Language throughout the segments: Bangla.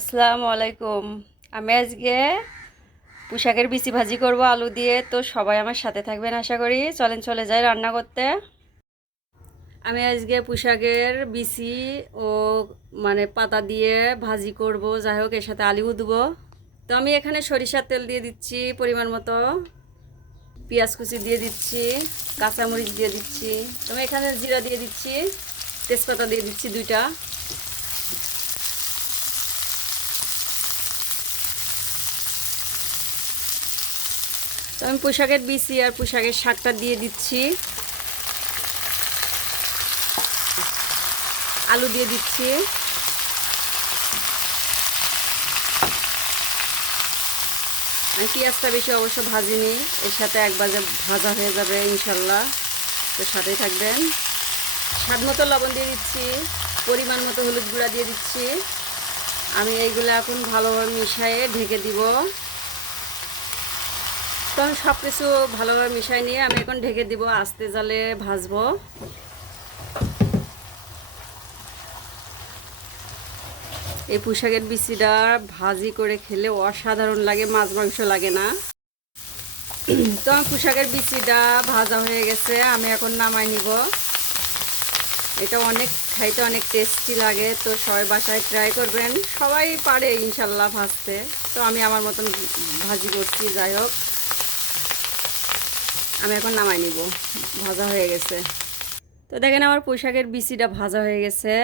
আসসালামু আলাইকুম। আমি আজকে পুশাকের বিচি ভাজি করব, আলু দিয়ে। তো সবাই আমার সাথে থাকবেন আশা করি। চলেন, চলে যাই রান্না করতে। আমি আজকে পুশাকের বিচি ও মানে পাতা দিয়ে ভাজি করব। যাই হোক, এর সাথে আলুও দেবো তো আমি এখানে সরিষার তেল দিয়ে দিচ্ছি পরিমাণ মতো। পেঁয়াজ কুচি দিয়ে দিচ্ছি, কাঁচামরিচ দিয়ে দিচ্ছি। তো আমি এখানে জিরা দিয়ে দিচ্ছি, তেজপাতা দিয়ে দিচ্ছি দুইটা। তো আমি পোশাকের বিচি আর পোশাকের শাকটা দিয়ে দিচ্ছি। আলু দিয়ে দিচ্ছি। পেঁয়াজটা বেশি অবশ্য ভাজিনি, এর সাথে এক বাজে ভাজা হয়ে যাবে ইনশাল্লাহ। তো সাথেই থাকবেন। স্বাদ মতো লবণ দিয়ে দিচ্ছি, পরিমাণ মতো হলুদ গুঁড়া দিয়ে দিচ্ছি। আমি এইগুলো এখন ভালোভাবে মিশিয়ে ঢেকে দিব। তখন সব কিছু ভালোভাবে মিশাই নিয়ে আমি এখন ঢেকে দিব আস্তে জালে ভাজবো। এই পোশাকের বিচিটা ভাজি করে খেলে অসাধারণ লাগে, মাছ মাংস লাগে না। তো আমার পোশাকের বিচিটা ভাজা হয়ে গেছে, আমি এখন নামাই নিব। এটা অনেক, খাইতে অনেক টেস্টি লাগে, তো সবাই বাসায় ট্রাই করবেন। সবাই পারে ইনশাল্লাহ ভাজতে। তো আমি আমার মতন ভাজি করছি, যাই হোক। আমি এখন নামাই নিব। ভাজা হয়ে গেছে। তো দেখেন আমার পোশাকের বিচিটা ভাজা হয়ে গেছে।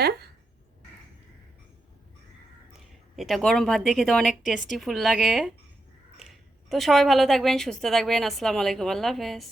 এটা গরম ভাত দেখে খেতে অনেক টেস্টি ফুল লাগে। তো সবাই ভালো থাকবেন, সুস্থ থাকবেন। আসসালামু আলাইকুম, আল্লাহ হাফেজ।